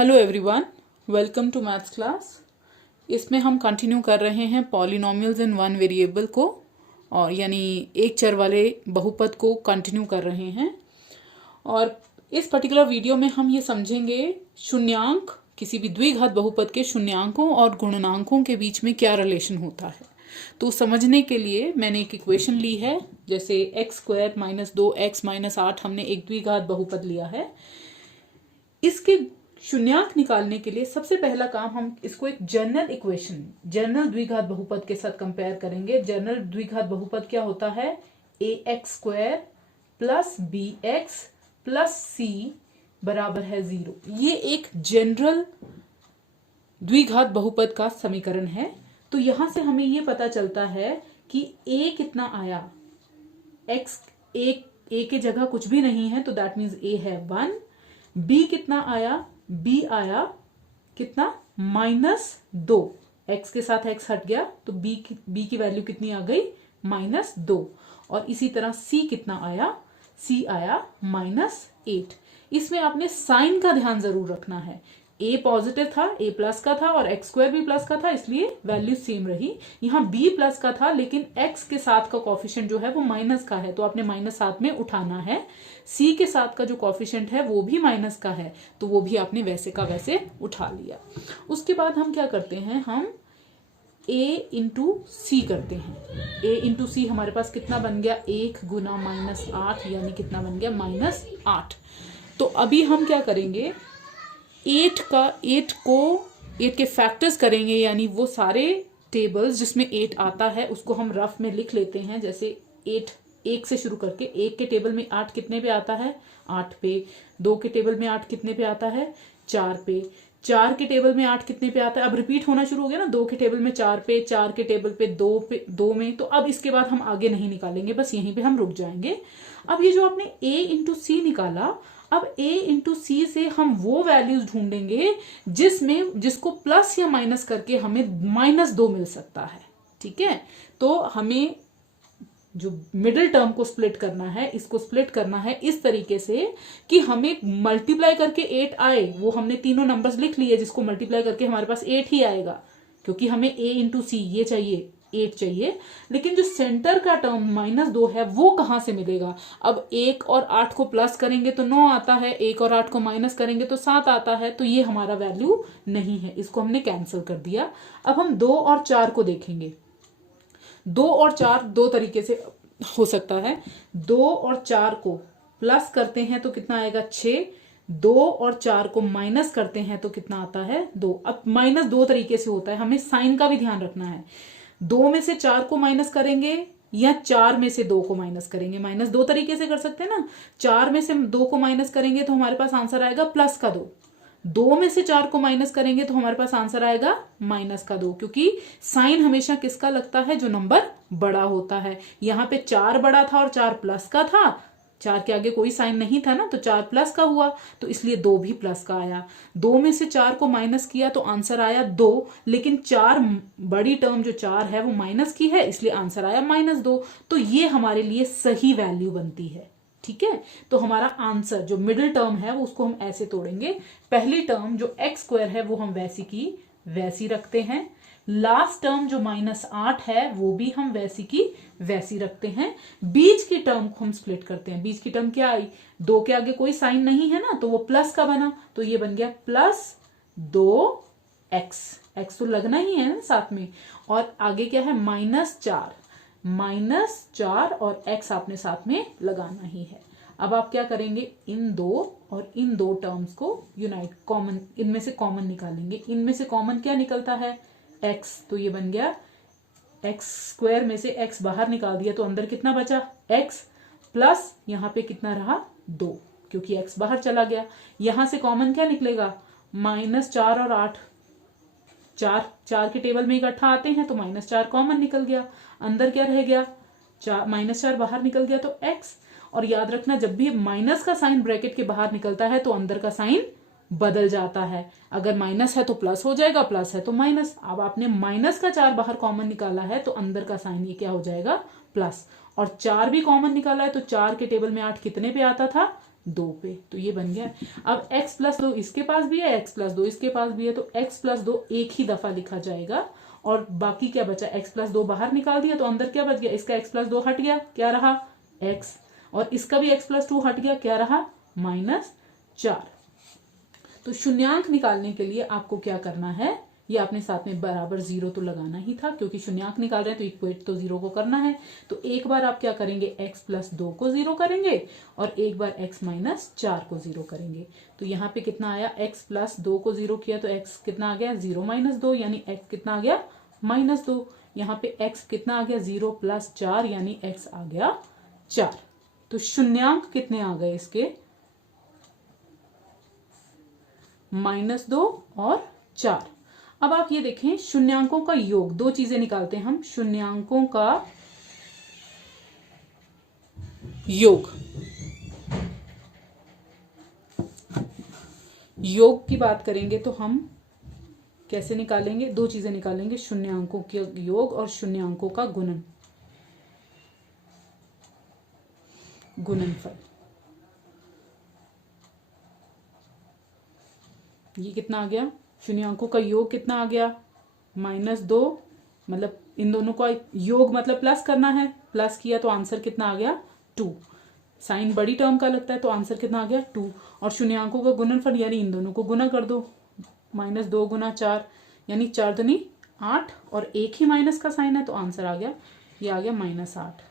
Hello everyone, welcome to maths class. इसमें हम continue कर रहे हैं पॉलिनोमियल्स इन वन वेरिएबल को, और यानी एक चर वाले बहुपद को कंटिन्यू कर रहे हैं। और इस पर्टिकुलर वीडियो में हम ये समझेंगे शून्यांक, किसी भी द्विघात बहुपद के शून्यांकों और गुणनांकों के बीच में क्या रिलेशन होता है। तो समझने के लिए मैंने एक इक्वेशन ली है, जैसे x² - 2x - 8 हमने एक द्विघात बहुपद लिया है। इसके शून्यांक निकालने के लिए सबसे पहला काम, हम इसको एक जनरल इक्वेशन, जनरल द्विघात बहुपद के साथ कंपेयर करेंगे। जनरल द्विघात बहुपद क्या होता है? ax² + bx + c बराबर है 0। ये एक जनरल द्विघात बहुपद का समीकरण है। तो यहां से हमें ये पता चलता है कि a कितना आया, x a के जगह कुछ भी नहीं है तो दैट मीन्स a है 1। b कितना आया? b आया कितना? -2। x के साथ x हट गया तो b की वैल्यू कितनी आ गई? -2। और इसी तरह c कितना आया? c आया -8। इसमें आपने साइन का ध्यान जरूर रखना है। a पॉजिटिव था, a प्लस का था, और x² भी प्लस का था, इसलिए वैल्यू सेम रही। यहाँ b प्लस का था, लेकिन x के साथ का कॉफिशिएंट जो है वो माइनस का है, तो आपने -7 में उठाना है। c के साथ का जो कॉफिशिएंट है वो भी माइनस का है, तो वो भी आपने वैसे का वैसे उठा लिया। उसके बाद हम क्या करते हैं? हम a इंटू सी करते हैं। a इंटू सी हमारे पास कितना बन गया? 1 गुना -8, यानी कितना बन गया? -8। तो अभी हम क्या करेंगे? 8 के फैक्टर्स करेंगे, यानी वो सारे टेबल्स जिसमें 8 आता है उसको हम रफ में लिख लेते हैं। जैसे 8 1 से शुरू करके, 1 के टेबल में 8 कितने पे आता है? 8 पे। 2 के टेबल में 8 कितने पे आता है? 4 पे। 4 के टेबल में 8 कितने पे आता है? अब रिपीट होना शुरू हो गया ना, 2 के टेबल में 4 पे, 4 के टेबल पे 2 में। तो अब इसके बाद हम आगे नहीं निकालेंगे, बस यहीं पे हम रुक जाएंगे। अब ये जो आपने a इंटू सी निकाला, अब a इंटू सी से हम वो वैल्यूज ढूंढेंगे जिसको प्लस या माइनस करके हमें -2 मिल सकता है। ठीक है, तो हमें जो मिडिल टर्म को स्प्लिट करना है, इसको स्प्लिट करना है इस तरीके से कि हमें मल्टीप्लाई करके 8 आए। वो हमने तीनों नंबर्स लिख लिए जिसको मल्टीप्लाई करके हमारे पास 8 ही आएगा, क्योंकि हमें a इंटू सी ये चाहिए, 8 चाहिए। लेकिन जो सेंटर का टर्म -2 है वो कहां से मिलेगा? अब 1 और 8 को प्लस करेंगे तो 9 आता है, 1 और 8 को माइनस करेंगे तो 7 आता है, तो ये हमारा वैल्यू नहीं है, इसको हमने कैंसिल कर दिया। अब हम 2 और 4 को देखेंगे। 2 और 4 दो तरीके से हो सकता है। 2 और 4 को प्लस करते हैं तो कितना आएगा? 6। 2 और 4 को माइनस करते हैं तो कितना आता है? 2। अब माइनस दो तरीके से होता है, हमें साइन का भी ध्यान रखना है। 2 में से 4 को माइनस करेंगे या 4 में से 2 को माइनस करेंगे। माइनस दो तरीके से कर सकते हैं ना। 4 में से 2 को माइनस करेंगे तो हमारे पास आंसर आएगा +2। 2 में से 4 को माइनस करेंगे तो हमारे पास आंसर आएगा -2, क्योंकि साइन हमेशा किसका लगता है? जो नंबर बड़ा होता है। यहाँ पे 4 बड़ा था और 4 प्लस का था, 4 के आगे कोई साइन नहीं था ना, तो 4 प्लस का हुआ, तो इसलिए 2 भी प्लस का आया। 2 में से 4 को माइनस किया तो आंसर आया 2, लेकिन 4 बड़ी टर्म जो 4 है वो माइनस की है, इसलिए आंसर आया -2। तो ये हमारे लिए सही वैल्यू बनती है। ठीक है, तो हमारा आंसर जो मिडिल टर्म है वो उसको हम ऐसे तोड़ेंगे। पहली टर्म जो x² है वो हम वैसी की वैसी रखते हैं। लास्ट टर्म जो -8 है वो भी हम वैसी की वैसी रखते हैं। बीच की टर्म को हम स्प्लिट करते हैं। बीच की टर्म क्या आई? 2 के आगे कोई साइन नहीं है ना, तो वो प्लस का बना, तो ये बन गया +2x। x तो लगना ही है ना साथ में, और आगे क्या है? -4 और x आपने साथ में लगाना ही है। अब आप क्या करेंगे? इन दो और इन दो टर्म्स को यूनाइट, कॉमन, इनमें से कॉमन निकालेंगे। इनमें से कॉमन क्या निकलता है? x, तो ये बन गया x² में से x बाहर निकाल दिया तो अंदर कितना बचा? x प्लस यहाँ पे कितना रहा? 2, क्योंकि x बाहर चला गया। यहां से कॉमन क्या निकलेगा? -4 और 8, 4 के टेबल में इकट्ठा आते हैं तो -4 कॉमन निकल गया। अंदर क्या रह गया? -4 बाहर निकल गया तो x। और याद रखना, जब भी माइनस का साइन ब्रैकेट के बाहर निकलता है तो अंदर का साइन बदल जाता है। अगर माइनस है तो प्लस हो जाएगा, प्लस है तो माइनस। अब आपने -4 बाहर कॉमन निकाला है तो अंदर का साइन ये क्या हो जाएगा? प्लस। और 4 भी कॉमन निकाला है तो 4 के टेबल में 8 कितने पे आता था? 2 पे, तो ये बन गया। अब x प्लस 2 इसके पास भी है, x प्लस 2 इसके पास भी है, तो x प्लस 2 एक ही दफा लिखा जाएगा और बाकी क्या बचा, x प्लस 2 बाहर निकाल दिया तो अंदर क्या बच गया, इसका x प्लस 2 हट गया, क्या रहा x, और इसका भी x प्लस 2 हट गया, क्या रहा -4। तो शून्यांक निकालने के लिए आपको क्या करना है, ये आपने साथ में बराबर 0 तो लगाना ही था, क्योंकि शून्यांक निकाल रहे हैं तो इक्वेट तो 0 को करना है। तो एक बार आप क्या करेंगे, x प्लस 2 को 0 करेंगे और एक बार x माइनस 4 को 0 करेंगे। तो यहाँ पे कितना आया, x प्लस 2 को 0 किया तो x कितना आ गया 0 माइनस 2, यानी x कितना आ गया -2। यहाँ पे x कितना आ गया 0 प्लस 4, यानी x आ गया 4। तो शून्यांक कितने आ गए इसके, -2 और 4। अब आप ये देखें शून्यांकों का योग, दो चीजें निकालते हैं हम, शून्यांकों का योग, योग की बात करेंगे तो हम कैसे निकालेंगे, दो चीजें निकालेंगे, शून्यांकों के योग और शून्यांकों का गुणनफल। ये कितना आ गया, शून्यांकों का योग कितना आ गया -2, मतलब इन दोनों का योग मतलब प्लस करना है, प्लस किया तो आंसर कितना आ गया 2। साइन बड़ी टर्म का लगता है तो आंसर कितना आ गया 2। और शून्यांकों का गुणनफल यानी इन दोनों को गुना कर दो, -2 गुना 4 यानी 4 दूनी 8, और एक ही माइनस का साइन है तो आंसर आ गया, ये आ गया -8।